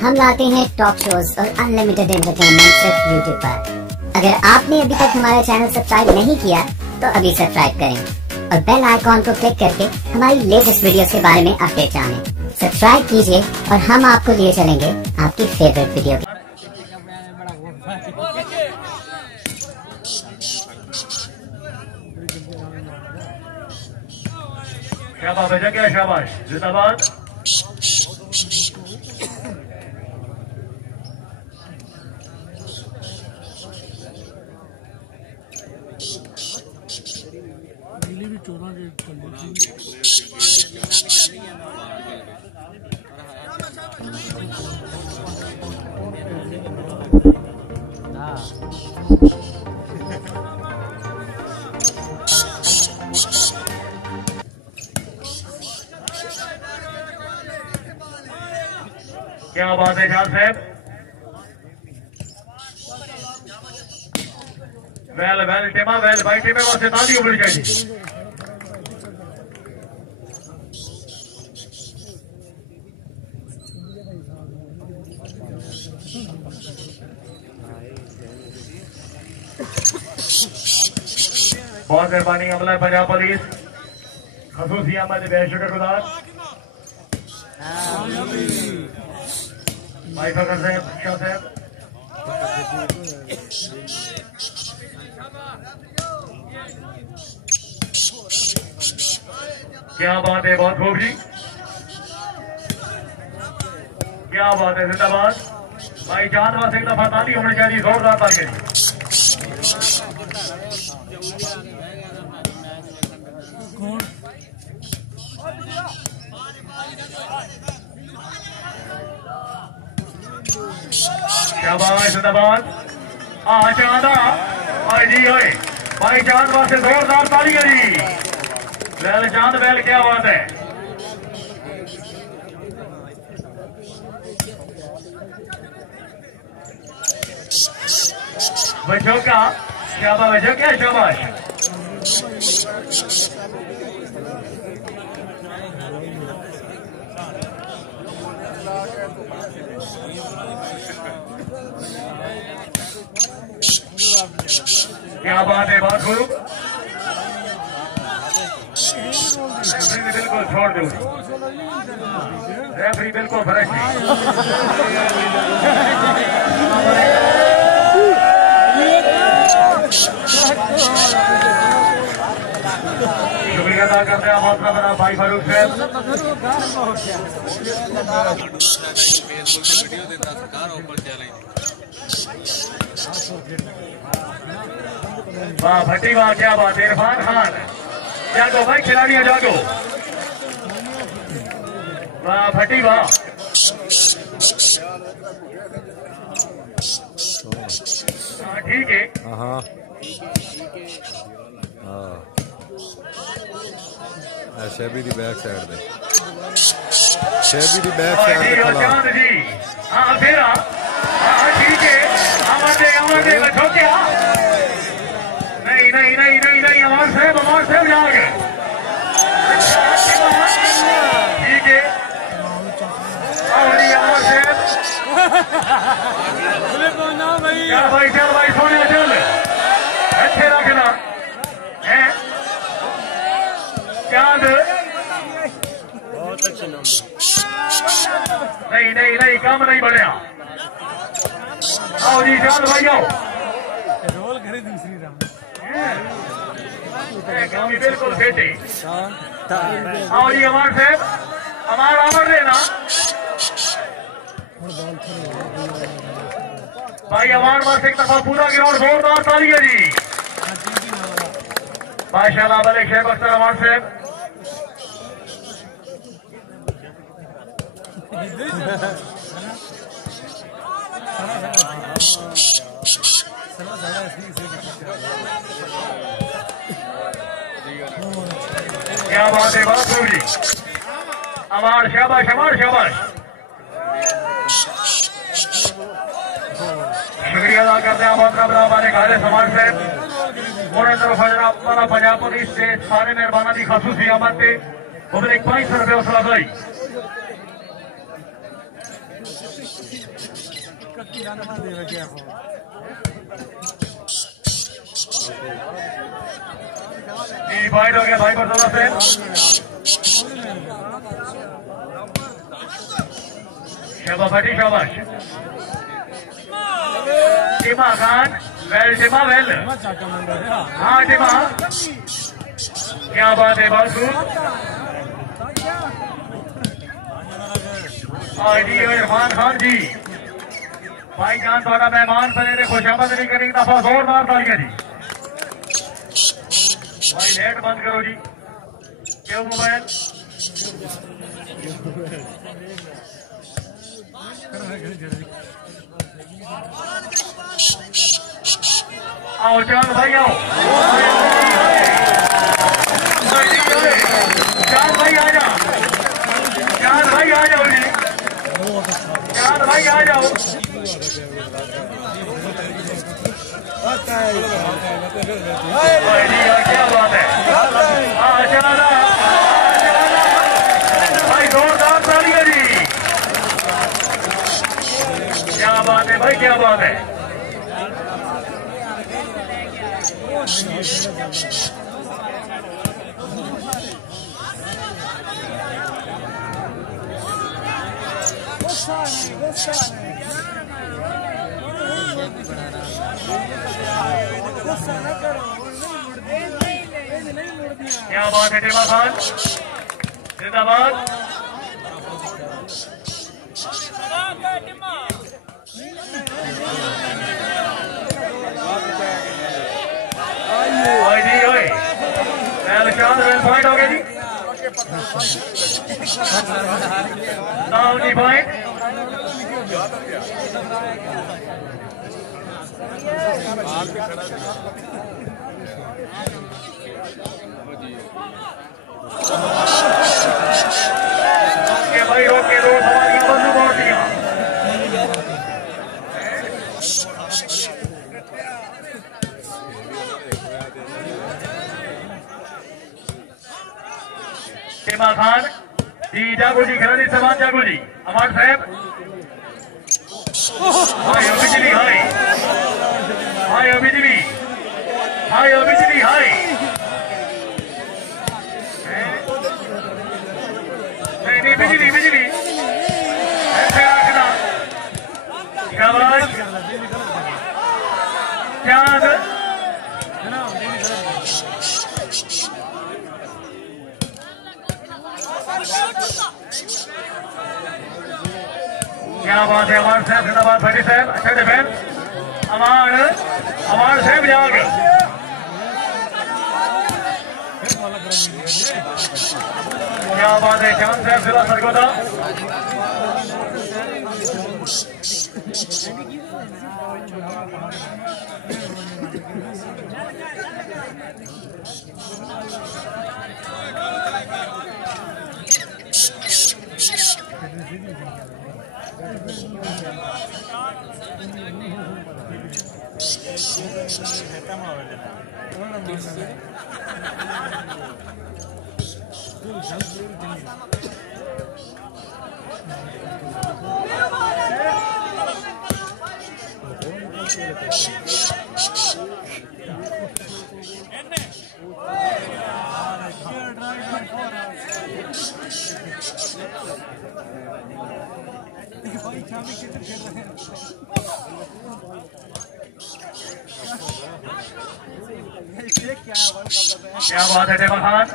हम लाते हैं talk shows और अनलिमिटेड एंटरटेनमेंट सिर्फ यूट्यूब पर। अगर आपने अभी तक हमारा चैनल सब्सक्राइब नहीं किया तो अभी सब्सक्राइब करें और बेल आइकॉन को क्लिक करके हमारी लेटेस्ट वीडियोस के बारे में अपडेट जानें। सब्सक्राइब कीजिए और हम आपको लिए चलेंगे आपकी फेवरेट वीडियो। शाबाश बेटा, क्या शाबाश, जिंदाबाद। क्या बात है जान साहब, वेल वेल टेमा, वेल भाई टेमे वास्ते ताली उबड़ जाएगी। बहुत मेहरबानी अमला पंजाब पुलिस, खसूसी अहमद बेहद शुक्रगुजार भाई फकर साहब, शाह साहब। क्या बात है, बहुत खूब जी, क्या बात है, जिंदाबाद भाई जान वास्ते एक दफा ताली होनी चाहिए, जोरदार ताली। शाबाश, जिंदाबाद। चांदा भाई जी, ओए भाई चांद वास्ते जोरदार ताली है जी। वेल चांद, वेल, क्या बात है। बच्चों का शाबाश, बच्चों क्या शाबाश। क्या बात है, बहुत खूब। रेफरी बिल्कुल छोड़ दो, रेफरी बिल्कुल फ्रेश है। शुक्रिया अदा करते हैं बहुत बड़ा भाई फारूक साहब। वाह भट्टी, वाह, क्या बात है। इरफान खान, जागो भाई खिलाड़ियों, जागो। वाह भट्टी, वाह। हाँ ठीक है, शैबी दी बैक साइड पे, शैबी दी बैक साइड पे चांद जी। हाँ फेरा, हाँ ठीक है। अमर दे बैठो क्या? नहीं नहीं नहीं नहीं नहीं, अमर साहब जाओ गए, ठीक है। अमर साहब, चल भाई सोने चल, अच्छे रखना है। चांद बहुत अच्छे नहीं नहीं नहीं, काम नहीं बढ़िया। आओ जी चांद भाई, आओ। रोल करे दूसरी काम बिल्कुल बेटे। आओ जी अमर साहब, अमर देना भाई। अमर बस एक दफा पूरा ग्राउंड जोरदार ताली है जी। माशाल्लाह, भले शेख अख्तर अमर साहब। क्या बात है, बहुत खूब जी। अमर शाबाश, अमर शाबाश। शुक्रिया अदा करते हैं बहुत हमारे खाले समाज से पंजाब पुलिस से सारे मेहरबाना की खासूसी आमद से मुझे 500 रुपये हौसला भाई। फाइट हो गया भाई बरसोला से। शाबाश फटी शाबाश। टिमा खान वेल टिमा वेल। हाँ टिमा क्या बात है बासु। आईडी इरफान खान जी भाई जान थोड़ा मेहमान बने खुशामद नहीं करेंगे दफा जोरदार तालियां जी। भाई नेट बंद करो जी क्यों मोबाइल। आओ चांद भाई आओ। चांद भाई आ जाओ। चांद भाई आ जाओ जी। चांद भाई आ जाओ। क्या बात है भाई जोरदार तालियां जी। क्या बात है भाई क्या बात है। क्या बात है टिमा खान जिंदाबाद। चांद वेल पॉइंट हो गया जी। जी पॉइंट भाई रोक के दो सवारियां बंद कर दिया। टिमा खान जी जागो जी खरादी समान जागो जी अमान साहब। हाय बिजली हाय हाय बिजली हाय बिजली हाय। नहीं बिजली बिजली ऐसे रखना। शाबाश चांद क्या बात है। अमान साहब जिंदाबाद भट्टी साहब अच्छा डिफेंस। अमान साहब जाग। क्या बात है चांद साहब जिला सरगोदा। क्या बात है टिमा खान।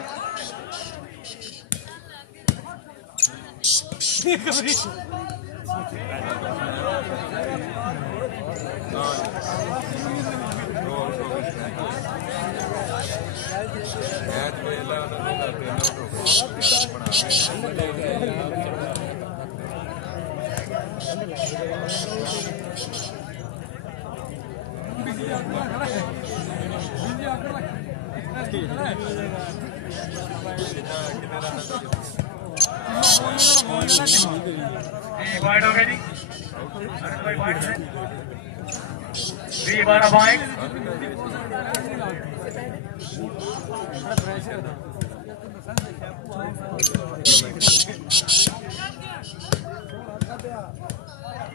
पॉइंट हो गया जी। 12 पॉइंट।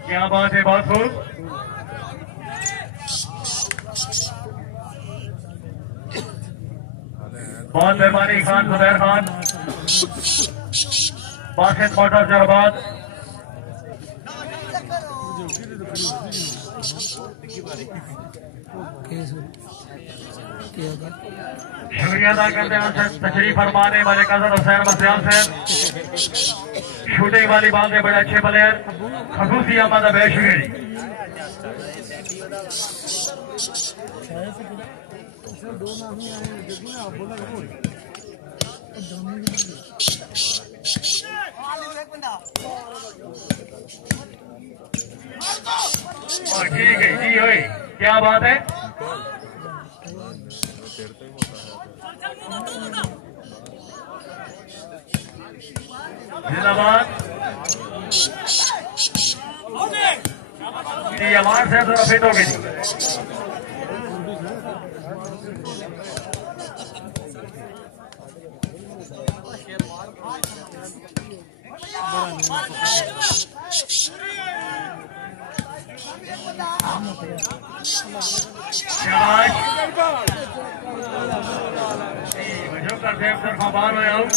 क्या बात है, बहुत खूब। बहुत मेहरबानी खान जुबैर खान, बासित मोटर जराबाद। शुक्रिया अदा करते हैं तशरीफ फरमाने वाले कजर हुसैन बसियाल साहब, शूटिंग वाली बात में बड़े अच्छे प्लेयर खसूसी अहमद बेशुगरी। ठीक है जी, होई क्या बात है। जिंदाबाद जी, अमान से थोड़ा फिट हो गई। शाबाश वजो करते हैं तरफा बाहर हो आउट।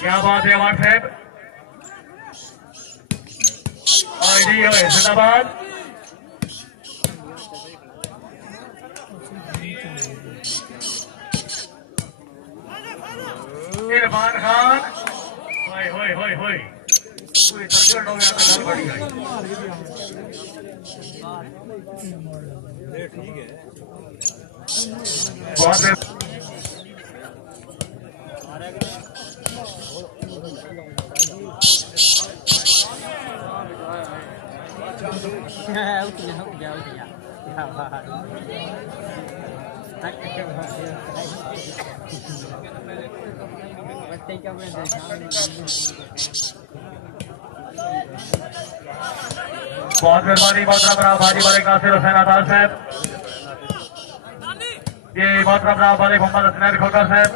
क्या बात है अमर साहब, जिंदाबाद। इरफान खान, होय होय होय होय, कोई तकड़ हो गया तो गल बढ़ी गई। ठीक है, बहुत बहुत मेहरबानी मोहतरम भाजी वाले कासिर हुसैन अतार साहब, ये मोहतरम वाले मोहम्मद हसनैन खोकर साहब,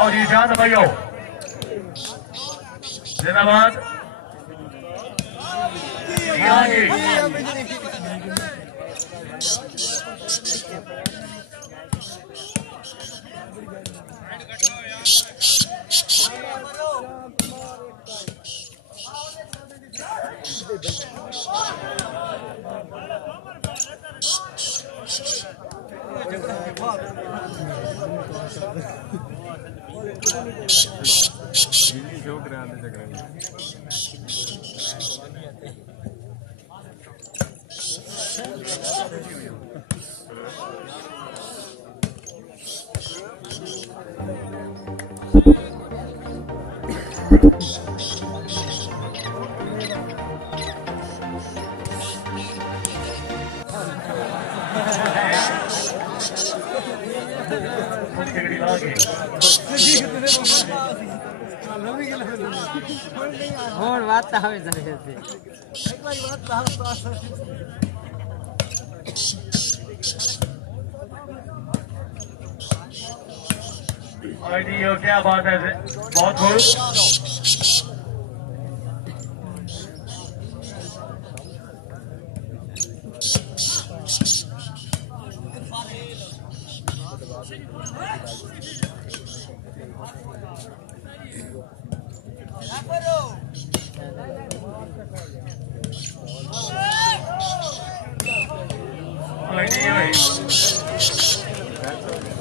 और जी जान भाइयों जिंदाबाद। और बात हमें जरूर से एक बार बात तो क्या बात है, बहुत खूब।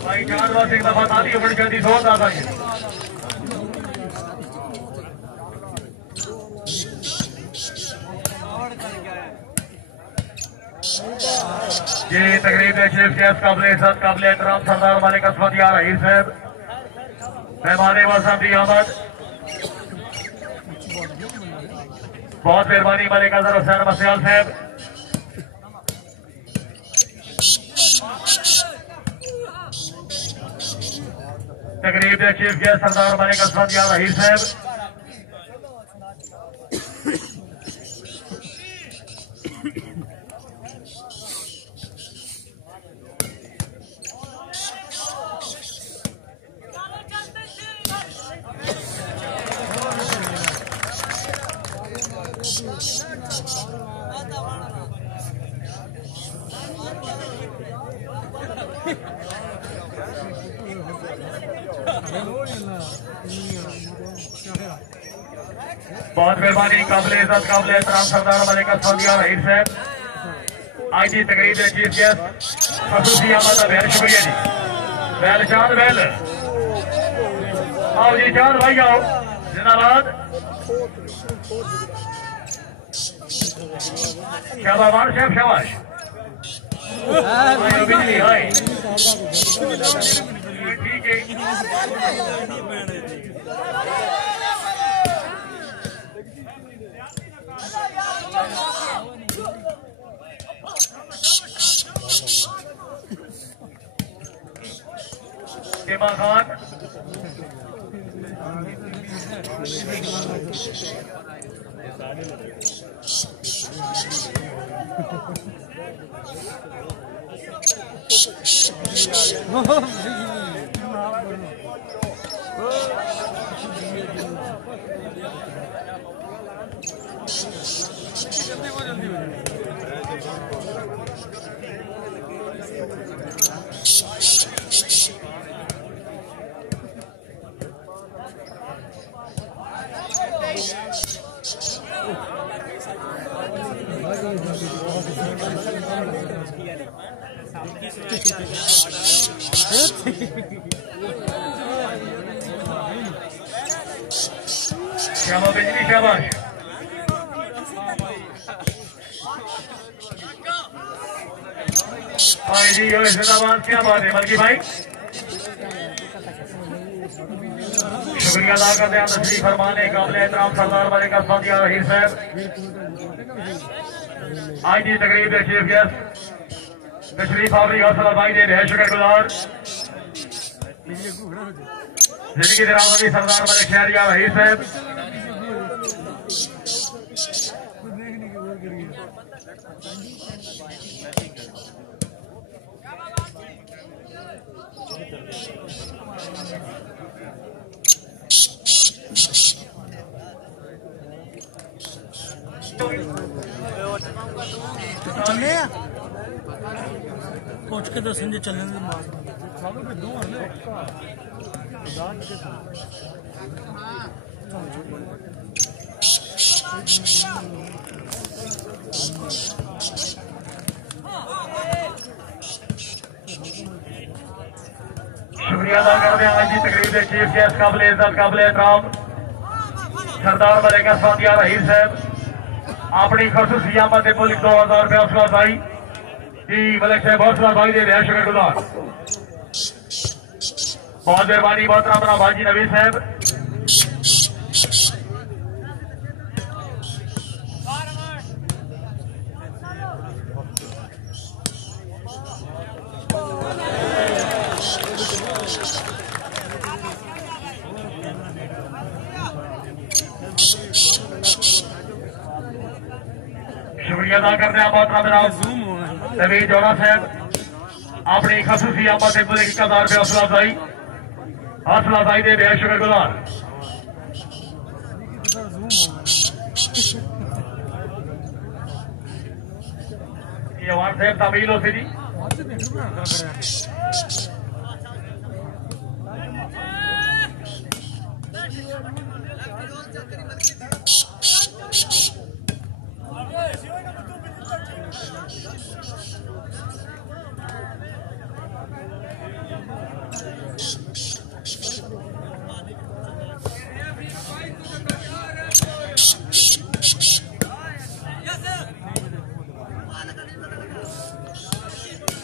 भाई चार बार एक दफा ताली बड़ी जल्दी सो दादा ये तकरीब चीफ गेस्ट काबिल इज्जत काबिल एहतराम सरदार मालिक असमत यार रहीम साहब मेहमान वाज़ की आमद बहुत मेहरबानी मालिक अजहर हुसैन मसियाल साहब तकरीब चीफ गेस्ट सरदार मालिक असमत यार रहीम साहब बहुत मेहरबानी काबिल इज्जत काबिल एहतराम सरदार मालिक असमत यार रहीम साहब आज की तकरीब के चीफ गेस्ट खसूसी अहमद का बेहद शुक्रिया जी बैल चांद बैल आओ जी चांद भाई आओ जिंदाबाद शाबाश साहब शाबाश बिजली हाय ठीक है केमा खान शाबाश बिजली शाबाश भाई जी यो जिंदाबाद क्या बात है मलकी भाई शुक्रिया अदा करते हैं तशरीफ फरमाने काबिल एहतराम सरदार मालिक असमत यार रहीम साहब आज की तकरीब के चीफ गेस्ट तशरीफ आवरी हौसला भाई दे बेहद शुक्रगुजार जिंदगी दरामदी सरदार मालिक शहरियार रहीम साहब पहुंच के 10 बजे चलने शुक्रिया अदा करते हैं आज की तकरीब के चीफ गेस्ट काबिल इज्जत काबिल एहतराम सरदार मालिक असमत यार रहीम साहब अपनी खसूसी आमद के मुल्क 2000 रुपया हौसला भाई जी मलिक साहब हौसला भाई दे बेहद शुक्रगुजार बहुत मेहरबानी मोहतरम भाजी नबी साहब शुक्रिया अदा करते हैं मोहतरम नबी जोरा साहब अपनी खसूसी आमद के मुल्क 1000 रुपया हौसला भाई दे बेहद शुक्रगुजार ये वार साहब तामील हो सी जी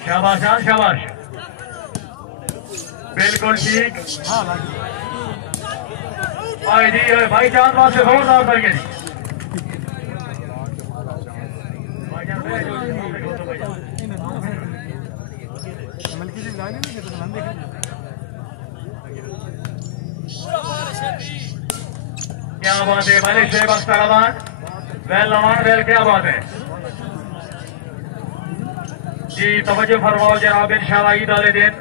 शाबाश जान शाबाश, बिल्कुल ठीक। भाई जी भाई जान वहां से बहुत आवाज आई जी। क्या बात है मलिक शेख अख्तर अमान, वेल अमान वेल, क्या बात है जी। तवज्जो फरमाओ जनाब, इंशाअल्लाह ईद वाले दिन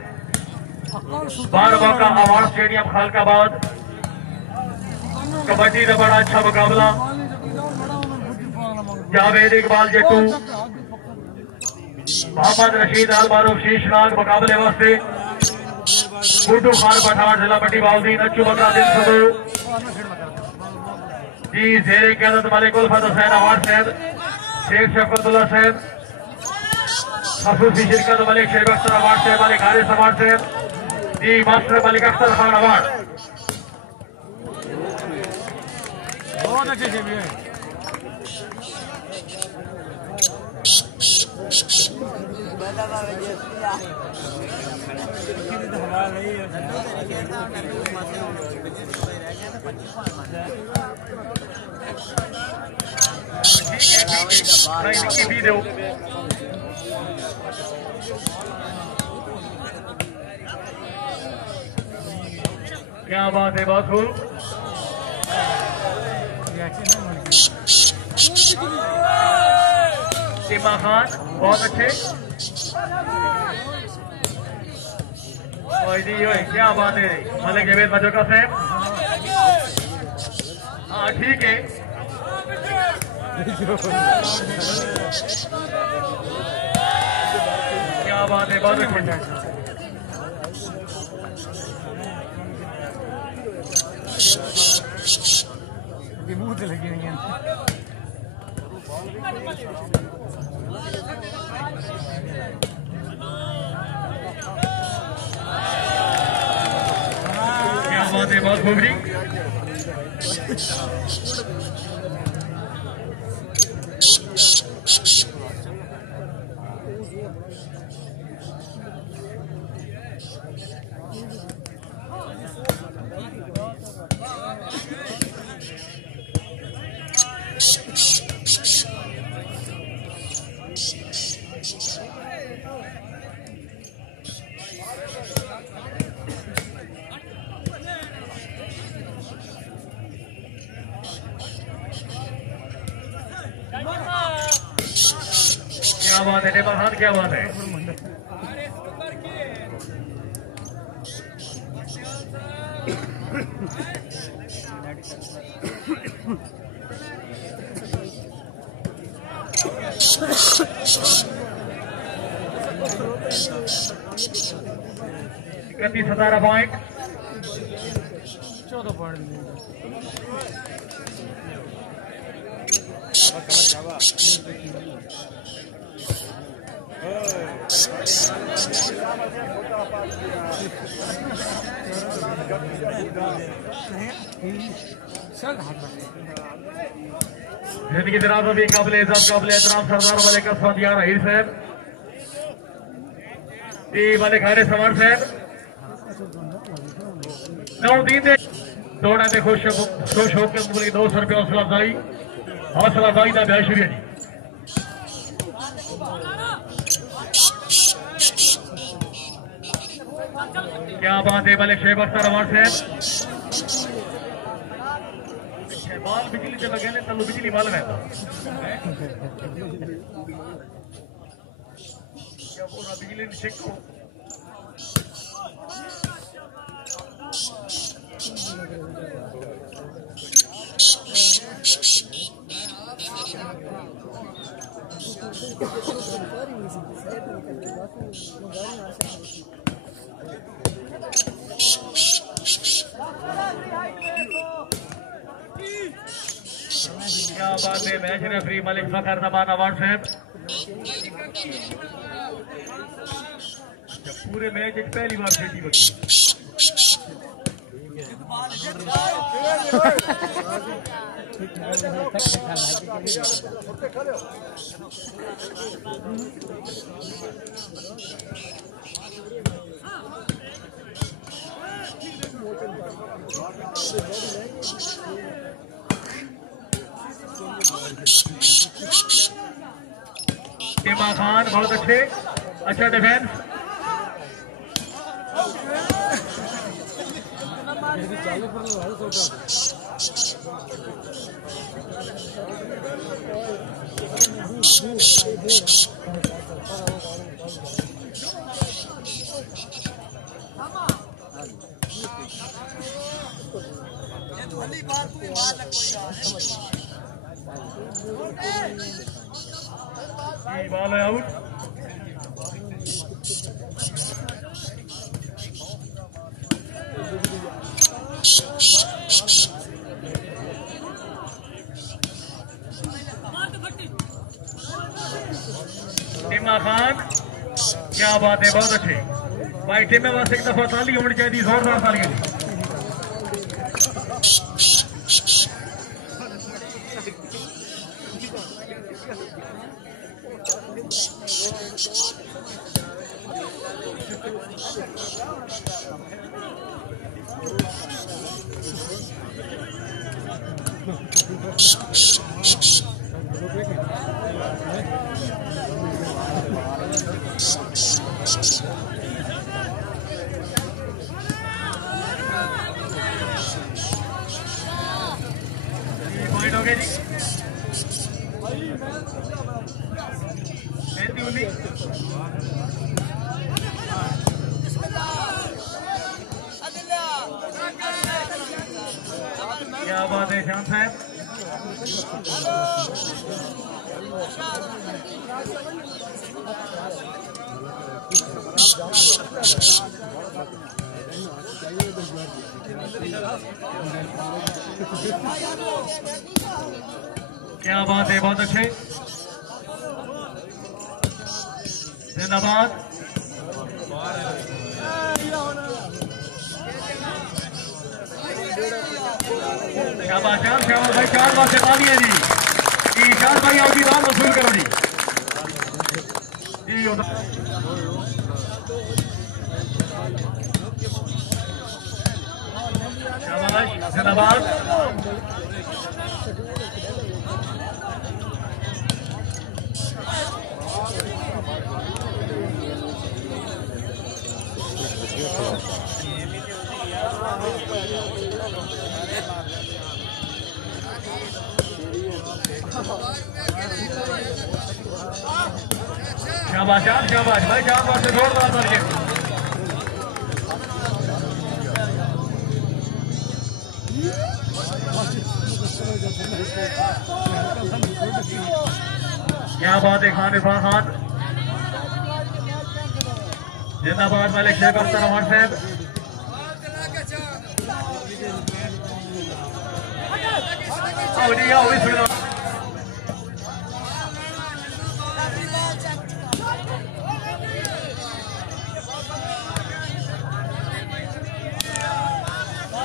12 का अवार्ड स्टेडियम खालकाबाद कबड्डी का बड़ा अच्छा मुकाबला। जावेद इकबाल जट्टू, मोहम्मद रशीद अल मारूफ शीशनाग मुकाबले वास्ते, गुड्डू खान पठान जिला पट्टी बाउद्दीन, अच्छू बकरा दिन सदू जी, जेरे क़यादत मलिक उल्फत हुसैन अवार्ड सैद, शेख शफकतुल्लाह सैद, खसूसी शिरकत मलिक शेख अख्तर अवार्ड सैद, मलिक हारिस अवार्ड सैद जी, मास्टर मलिक अख्तर खान अवार्ड। बहुत अच्छे से भी है। वीडियो क्या बात है, बहुत खूब। सीमा खान बहुत अच्छे, क्या बात है मलिक जवेद मजोका साहब, हाँ ठीक है। क्या बात है, बहुत अच्छे। मुंह से लगी हुई है। क्या बात है, बहुत खूबरी। क्या बात है नेबा खान, क्या बात है। इकतीस 17 पॉइंट, 14 पॉइंट। जिंदगी दराज अभी काबिल इज्जत काबिल एहतराम सरदार मलिक असफादियार रहील साहब, मलिक हारिस अवार्ड साहब, नौदीन दौड़ा दे खुश होकर 200 रुपये हौसला अफजाई का ब्याह शुरू जी। क्या बात है मलिक शेख अख्तर अवार्ड साहब, बाल बिजली जब गए तलू बिजली बाल रहता पूरा बिजली सिक्को। क्या बात है मैच रेफरी मलिक फखर जमान अवार्ड साहब। पूरे मैच एक पहली बार खेती बची। टीमा खान बहुत अच्छे, अच्छा डिफेंस। बॉल है आउट। टीमा खान क्या बात है, बहुत अच्छे भाई। टीम में बस एक दफा ताली होनी चाहिए, जोरदार ताली के लिए। पॉइंट हो गया जी। 19। क्या बात है शान साहब। क्या बात है, बहुत अच्छे, जिंदाबाद। शाबाश शाबाश भाई, 4 बार से पानी है जी। ईशान भाई आपकी बात वसूल करो जी। शाबाश, जिंदाबाद। शाबाश शाबाश भाई, 4 बार से जोरदार तालियां। क्या बात है खान इरफान खान, जिंदाबाद। मलिक शेख अख्तर अहमद साहब,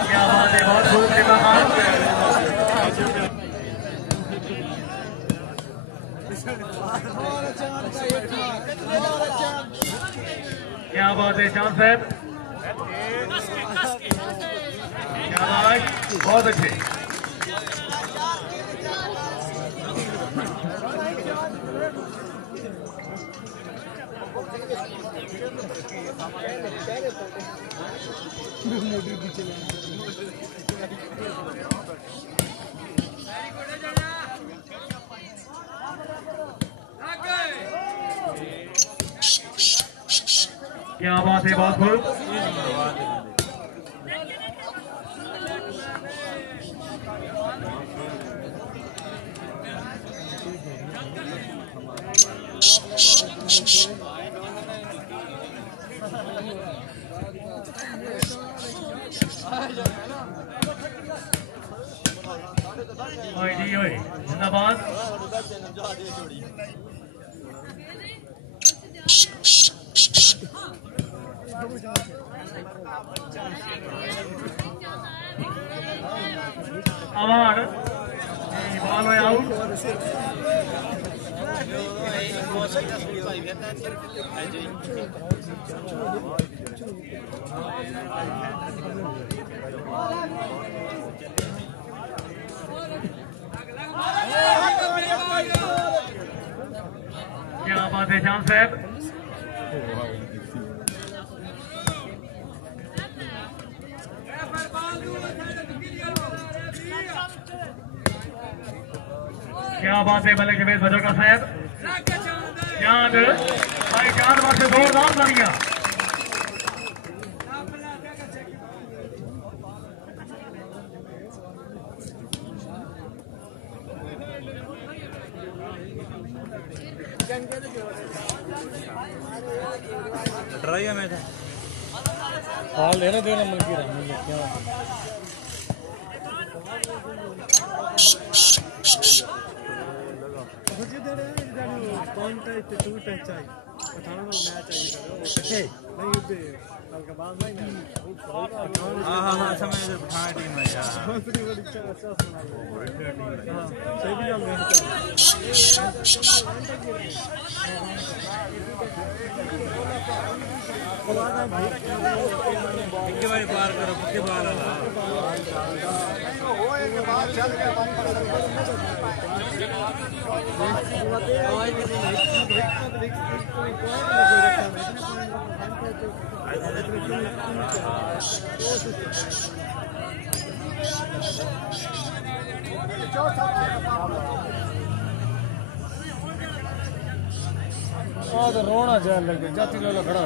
क्या बात है, बहुत खूब क्या बात है शान साहब, शाबाश, बहुत अच्छे। क्या बात है, बहुत खूब। जिंदाबाद। अवार्ड बाल में आउट क्या बात है जान साहब क्या बात है मलिक जवेद बजोका साहब चांद भाई चांद वास्ते जोरदार तालियां ड्राई में था हाल लेना देना मलकी रामी क्या हाँ समय टीम है बार पार करो के बार तो रोना जाए लगे जाती लोग खड़ा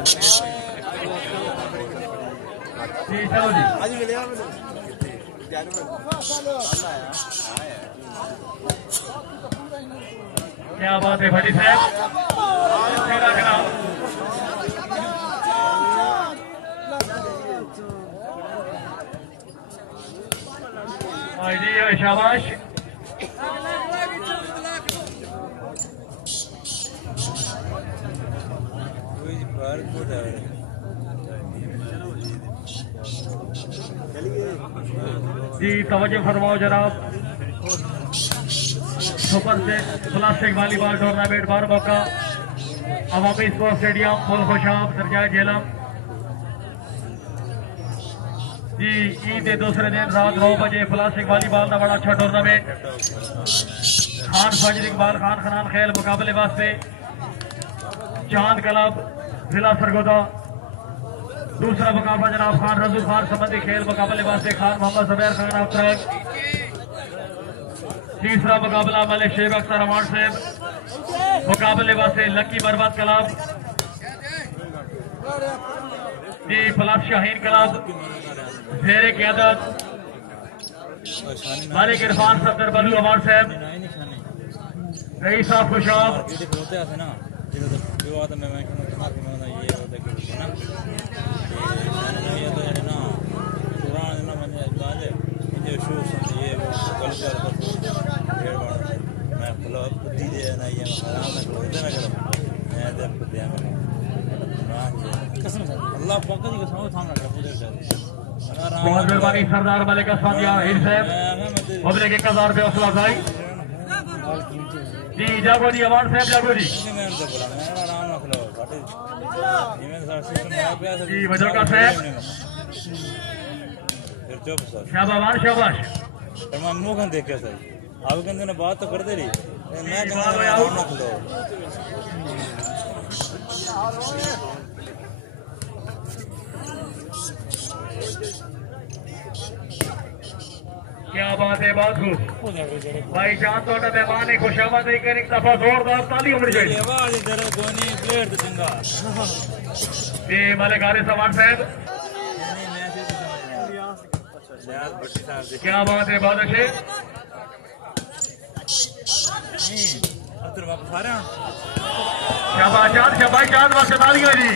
क्या बात है भट्टी साहब शाबाश जी तवज्जो फरमाओ जनाब सुपर से प्लास्टिक वॉलीबॉल टूर्नामेंट बार मौका अवामी स्पोर्ट्स स्टेडियम फुल खुशाब सरजाए झेलम जी ईद के दूसरे दिन रात 9 बजे प्लास्टिक वॉलीबॉल का बड़ा अच्छा टूर्नामेंट खान फजर इकबाल खान खनान खेल मुकाबले वास्ते चांद क्लब जिला सरगोदा दूसरा मुकाबला जनाब खान रजू खान संबंधी खेल मुकाबले वास्ते खान मोहम्मद जुबैर खान अफसर तीसरा मुकाबला मलिक शेख अख्तर अवान साहब मुकाबले वास्ते लकी बर्बाद क्लब जी फलाफ शाहीन क्लब जेरे क़यादत मालिक इरफान सफदर बलू अवान साहब रईस साहब खुशाब बहुत मेहरबानी सरदार मलिक असफादिया हिर साहब पब्लिक 1000 रुपये हौसला अफजाई जी जागो जी अवान साहब जागो जी जी वजोका साहब शाबाश शाबाश मैं मुंह कन देख के सर आप कहते ने बात तो करते रही मैं क्या बात है बहुत खूब भाई जान तो मेहमान है खुशामद एक दफा जोरदार ताली होनी चाहिए मलिक हारिस अवान साहब क्या बात है बादशाह शाबाश चांद वास्ते तालियां जी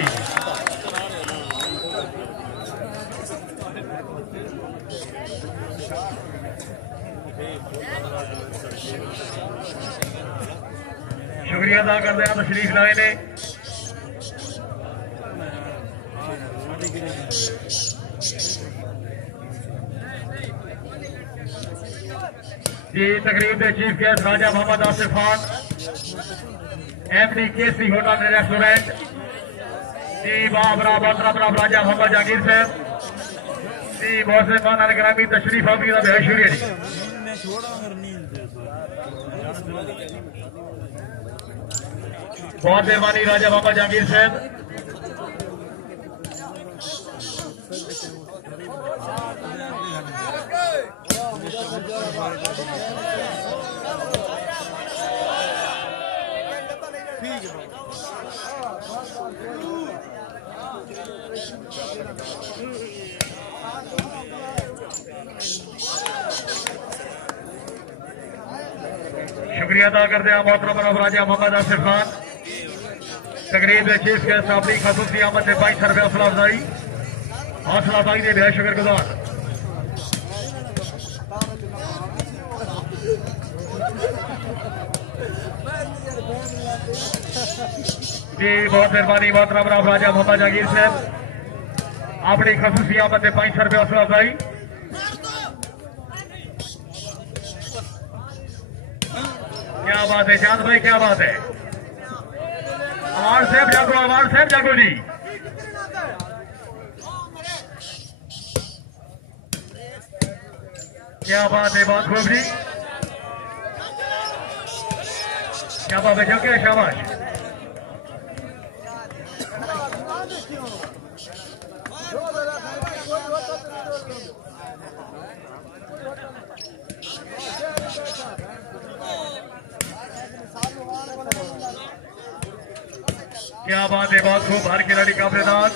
शुक्रिया अदा करते हैं तशरीफ लाए ने जी तकरीब के chief guest Raja Mohammad Asif Khan MD KC hotel and restaurant जी बाबरा बतरा राजा मोहम्मद जहांगीर साहब जी बहुत खान ग्रामी तशरीफ आफरी का बहुत शुक्रिया जी। बहुत मेहरबानी राजा मोहम्मद जहांगीर साहब। शुक्रिया अदा करते हैं मोहतरम राजा मोहम्मद आसिफ खान तकरीब चीफ गेस्ट अपनी खसूसी आमद से 22 रुपये हौसला अफजाई के बेहद शुक्रगुजार। जी बहुत मेहरबानी मोहतरम राजा मोहम्मद जहांगीर साहब अपनी खसूसी आमद से 500 रुपये हौसला अफजाई। क्या बात है चांद भाई, क्या बात है। अवार्ड साहब जागो जी। क्या बात है, बहुत खूब जी, क्या बात है, क्योंकि शाबाश। क्या बात है, बहुत खूब, हर खिलाड़ी का प्रदान।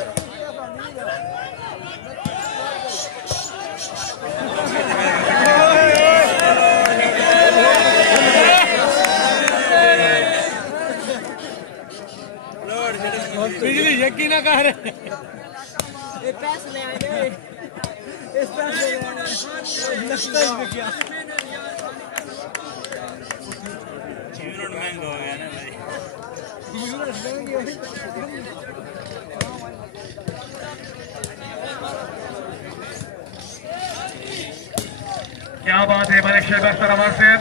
बिजली यकी ना कह रहे महंगा हो गया ना भाई। क्या बात है मेरे शेख अख्तर अमर साहब।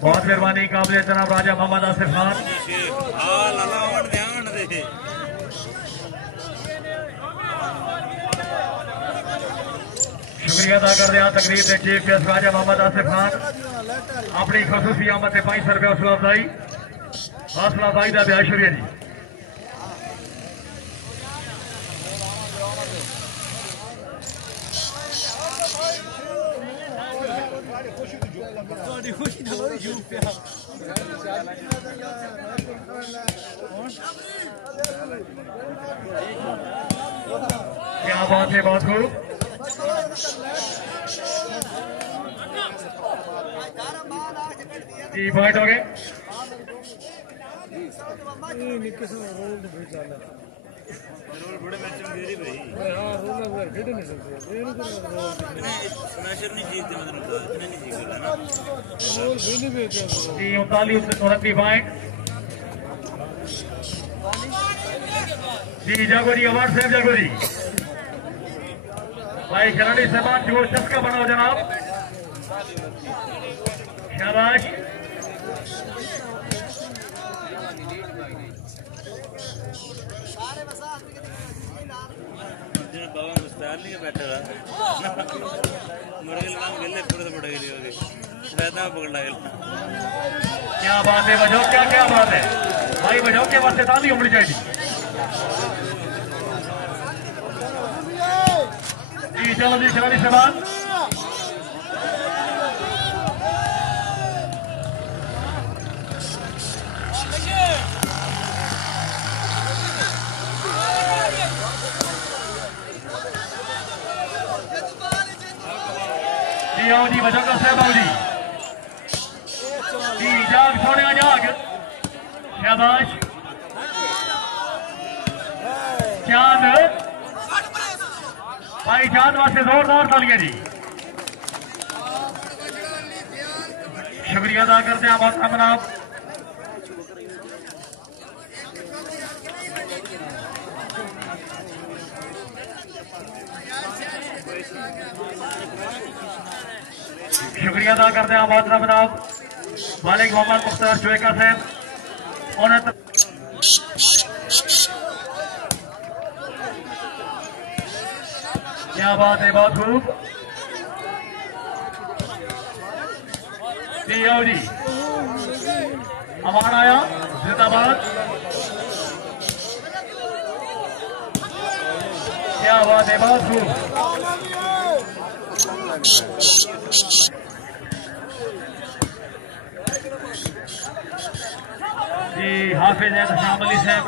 बहुत मेहरबानी काबिल जनाब राजा मोहम्मद आसिफ खान। शुक्रिया अदा कर दिया तकरीब के चीफ गेस्ट राजा मोहम्मद आसिफ खान अपनी खसूसी आमद से 500 रुपये हौसला अफजाई का बेहद शुक्रिया जी। क्या बात है, बहुत खूब। जी पॉइंट हो गए। बड़े मैच में देरी भाई। हां रोल खेल नहीं सकते, स्मैशर नहीं जीतते, मतलब इतना नहीं जीतेगा ना रोल खेल नहीं देते जी। 39-29 पॉइंट जी। जागो जी, अवार्ड साहब जागो जी। भाई खिलाड़ी साहब जो चस्का बनाओ जनाब, शाबाश। बाबा मुस्तार नहीं बैठा था मुर्गे लगाम गले पूरे तो पड़ गई होगी रहता पकड़ गया। क्या बात है, बजाओ, क्या बात है भाई, बजाओ के वास्ते ताली होनी चाहिए जी। चलो जी खिलाड़ी साहब। जी आओ जी, बजाओ साहब आओ जी। जी जाग सोने जाग, शाबाश। चांद वास्ते जोरदार तालियां जी। शुक्रिया अदा करते हैं बहुत अमनाब। शुक्रिया अदा करते हैं बहुत अमनाब मालिक मोहम्मद मुख्तार चुएका साहब। क्या बात है, बहुत खूब जी। आओ जी, अमान आया, जिंदाबाद। क्या बात है, बहुत खूब जी। हाफिज है शाम अली साहब,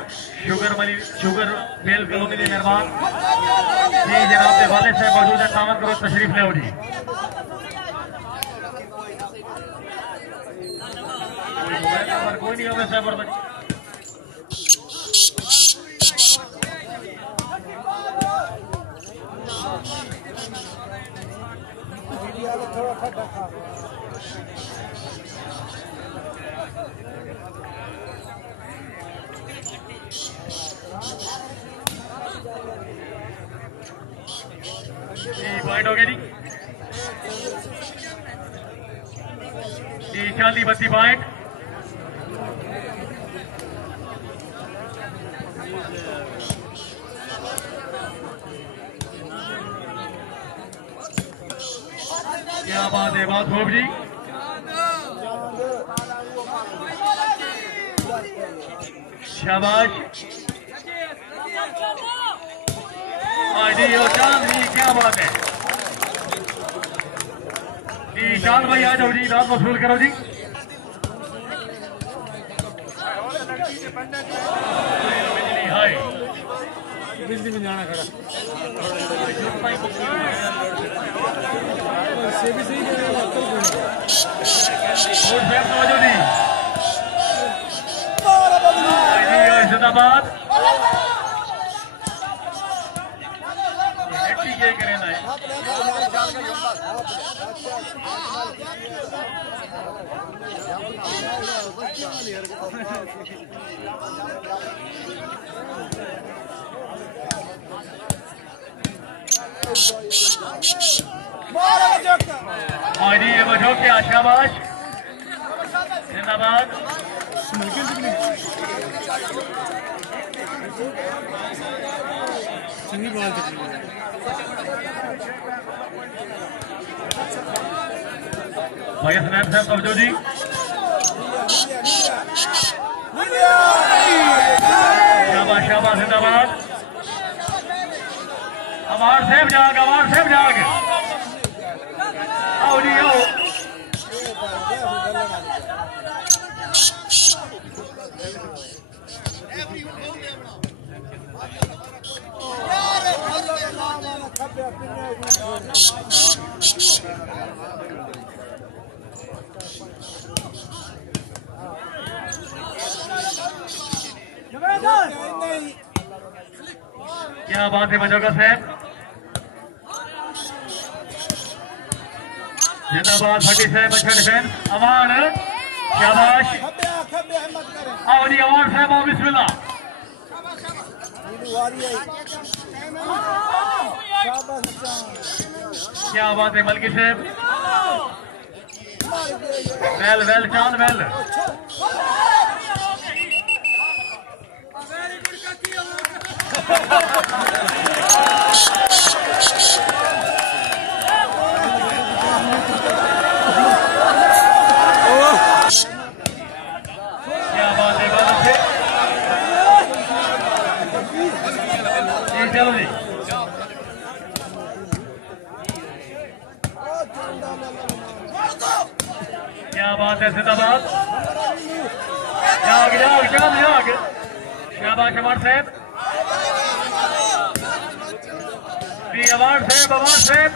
शुगर बेल कॉलोनी के मेहरबान जी। जनाब के वाले साहब मौजूद है, तामन करो, तशरीफ ले जी। कोई नहीं होगा साहब। पॉइंट हो गया जी। 40-32 पॉइंट। क्या बात है, बहुत खूब जी। शाबाश जी। चांद जी, क्या बात है जी। चांद भाई आ जाओ जी, रात वसूल करो जी। हाय बिजली में जाना खड़ा से भी सही जिंदाबाद। ये बजो के आशाबाश, जिंदाबाद। चंगी बात भाई स्नैप साहब तवज्जो जी। शाबाश शाबाश, जिंदाबाद। अमार साहब जाग, अमार साहब जाग। आओ जी आओ। क्या बात है मजोगा साहब, जिंदाबाद। फटी साहब अच्छा डिफेंस। अमान शाबाश। आओ जी अमान साहब, आओ बिस्मिल्लाह। क्या बात है मलकी साहब। वेल वेल चांद वेल। क्या बात है, बहुत अच्छे। चलो जी। क्या बात है, जिंदाबाद। जाग जाग चांद जाग। शाबाश अवार्ड साहब। अवार्ड साहब, अवार्ड साहब।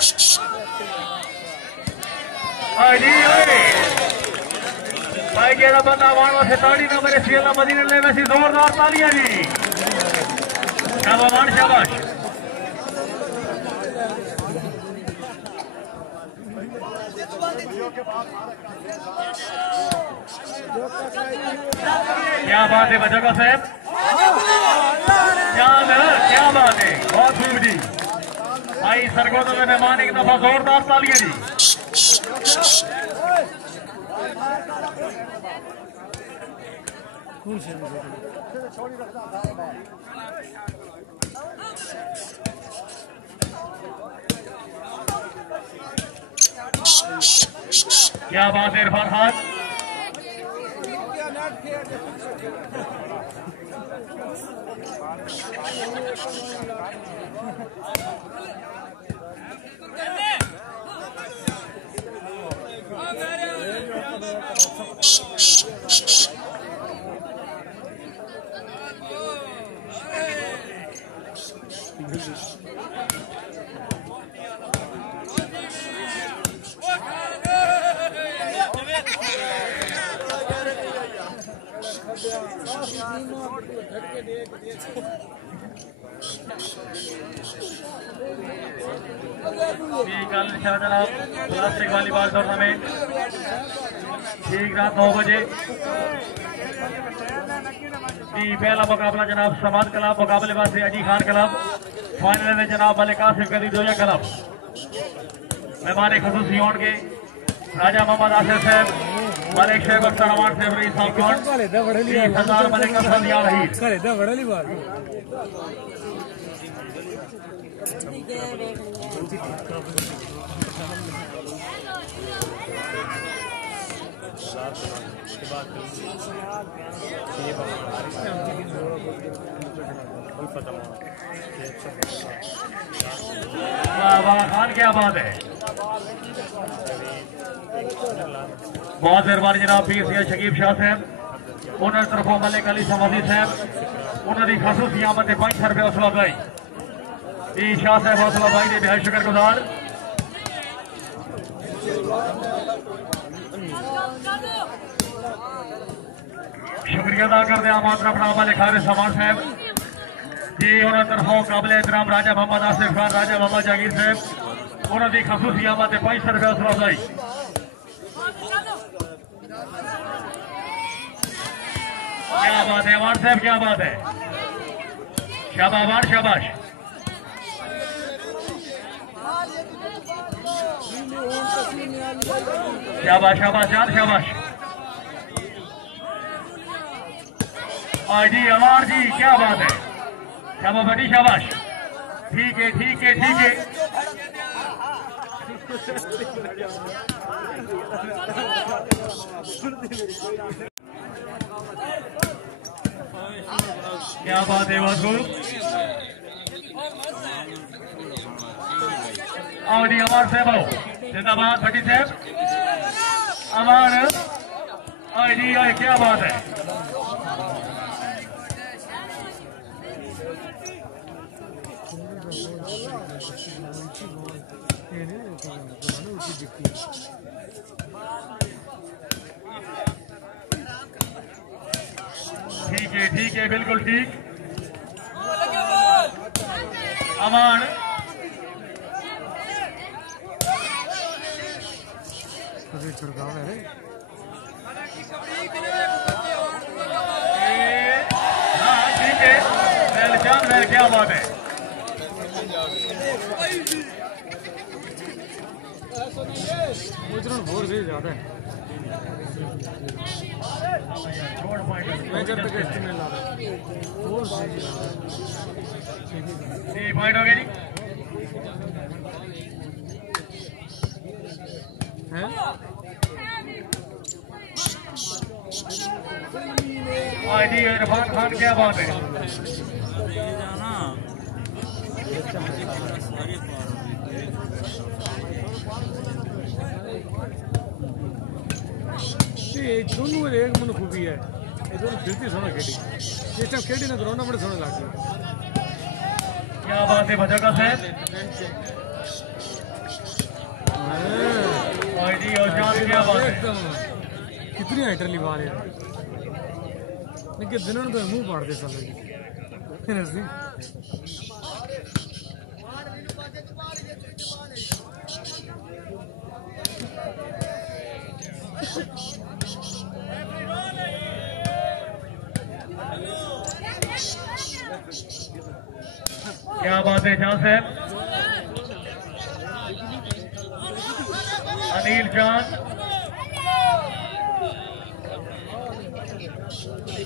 भाई के बंदा अवार्ड वास्ते ताड़ी ना मेरे सीएल मदीने ले वैसी जोरदार तालियां जी। शाबाश शाबाश। क्या बात है बच्चों का साहब, क्या बात है, बहुत खूब जी। भाई सरगोदर में मेहमान एक दफा जोरदार तालियां जी। क्या बात है इरफान खान। कल शाहजनाब प्लास्टिक वॉलीबॉल टूर्नामेंट ठीक रात 9 बजे। पहला मुकाबला जनाब समाज क्लब मुकाबलेबाज से अजी खान क्लब, फाइनल में जनाब मलिक आसिफ गली दोया क्लब। मेहमान खसूसी होने के राजा मोहम्मद आसिफ साहब, मलिक शेख अख्तर अवार्ड से रईस सरदार मलिक अफसर या रहीस। वाह खान क्या बात है, बहुत मेहरबानी जनाब पीर सैयद शकीब शाह साहब, उन्होंने तरफों मलिक अली समाधी साहब, उन्होंने खसूसी आमद 500 रुपये हौसला अफजाई। शाह साहब हौसला अफजाई ने बेहद शुक्रगुजार। शुक्रिया अदा करते हैं मात्र अपना मलिक हारिस समान साहब जी, उन्होंने तरफों काबिल एहतराम राजा मोहम्मद आसिफ खान, राजा मोहम्मद जागीर साहब, उन्होंने खसूसी आमद 500 रुपये हौसला अफजाई। क्या बात है अवान साहब, क्या बात है, शाबाश शाबाश। शाबाश शाबाश यार शाबाश। जी अवान जी क्या बात है, शाबाश बेटी शाबाश। ठीक है ठीक है ठीक है। क्या बात है बहुत खूब। आओ जी अमान साहब आओ, जिंदाबाद भट्टी साहब अमान। आए जी आए, क्या बात है। ठीक है बिल्कुल ठीक। अमान हाँ ठीक है, वेलचान वेल क्या बात है। भोर से ज्यादा है जी, पॉइंट हो गया जी। जी इरफान खान क्या बात है। दोनों एक मन खूबी है, दोनों फिरती सोना खेड़ी, जिस टाइम खेड़ी ना रोना बड़े सोने लग गए। क्या बात है भजका साहब। क्या बात है, कितनी हाइटरली बाल है, लेकिन दिनों में मुंह पाड़ दे सब। क्या बात है जान साहब, अनिल जान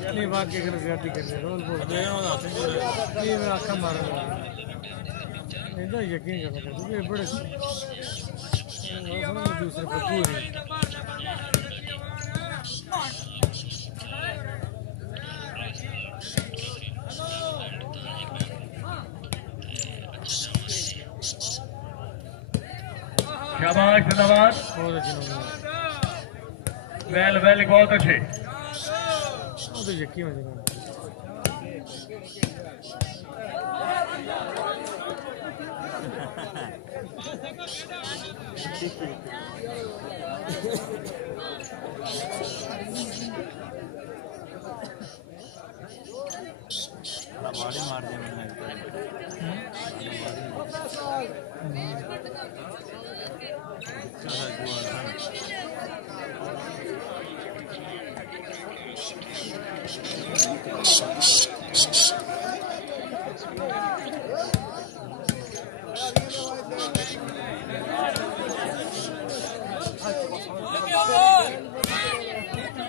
नहीं बात के कर ज्यादा कर रहे रोल बोल रहे हो आते हैं ये आंखा मार रहा है इधर यकीन कर सकते हो ये बड़े दूसरे पर पूरे शाबाश जिंदाबाद, वेल वेल बहुत अच्छे। तो यकीन हो जाएगा बॉडी मार दे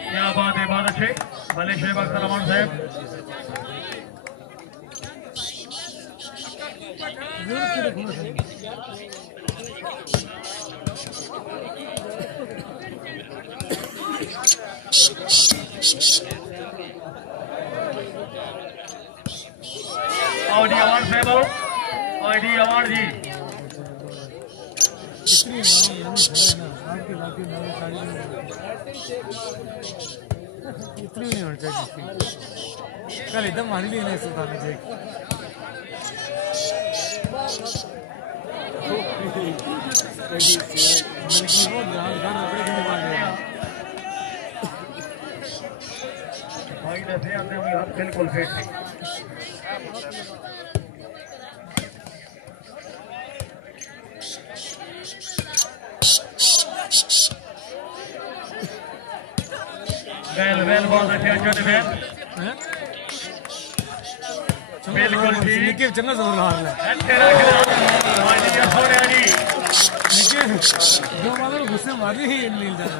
क्या बात है, बहुत अच्छे भले शेब अख्तर रमान साहब। ऑडी अवार्ड साहब, ऑडी अवार्ड जी। इतनी नाम है ना आपके लाके नाम सारी इतनी नहीं होनी चाहिए कल एकदम हमारे लिए नहीं सुधारना चाहिए वो भाई दसे आते हुए हाथ बिल्कुल फिट वेल वेल बहुत अच्छे अच्छे बिल्कुल ठीक चंगा जोर ला रहा है तेरा खिलाफ सोनिया जी जो मानो गुस्से मारी ही मिल जाता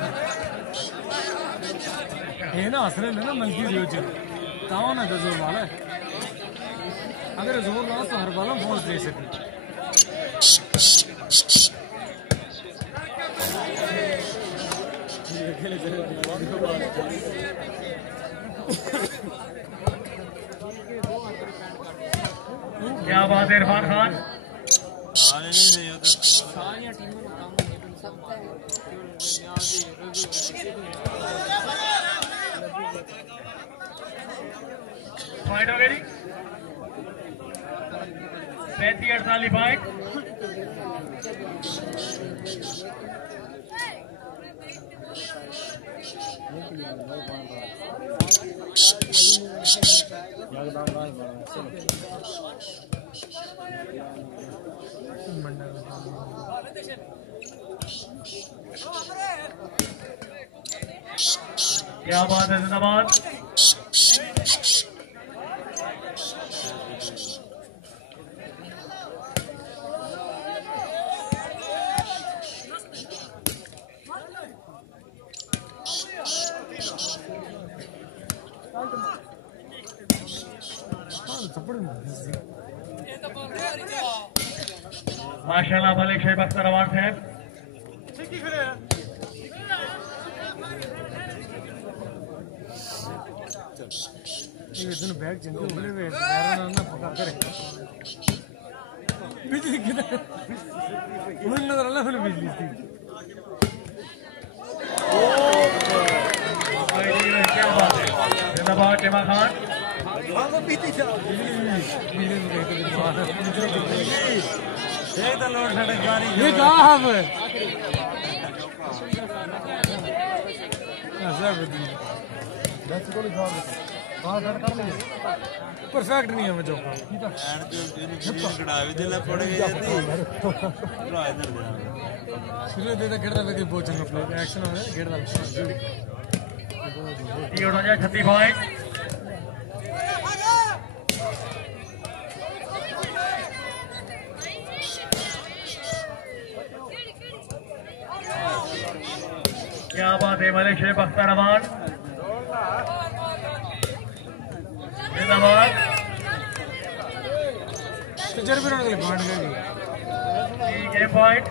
है ना असर ना मलकी रोज ताओ ना जोर वाला अगर जोर ला तो हर बाला पहुंच दे सके क्या बात है इरफान खान, पॉइंट हो गई 35-48 पॉइंट। क्या बात है जिंदाबाद, माशाल्लाह मलिक शेब अख्तर अवार्ड साहब। बैग चिंता बोले वे ना पका करे बिजली की उन्हें नजर अल्लाह फिर बिजली थी क्या बात है जिंदाबाद टिमा खान, ये कहा है परफेक्ट नहीं है मैं चौका गिरदा वे बहुत चंगा प्लेयर एक्शन हो रहा है गिरदा ये उड़ा जाए 36 पॉइंट क्या बात है मलिक शेख अख्तर अमान जिंदाबाद तजर्बे के लिए पॉइंट गए पॉइंट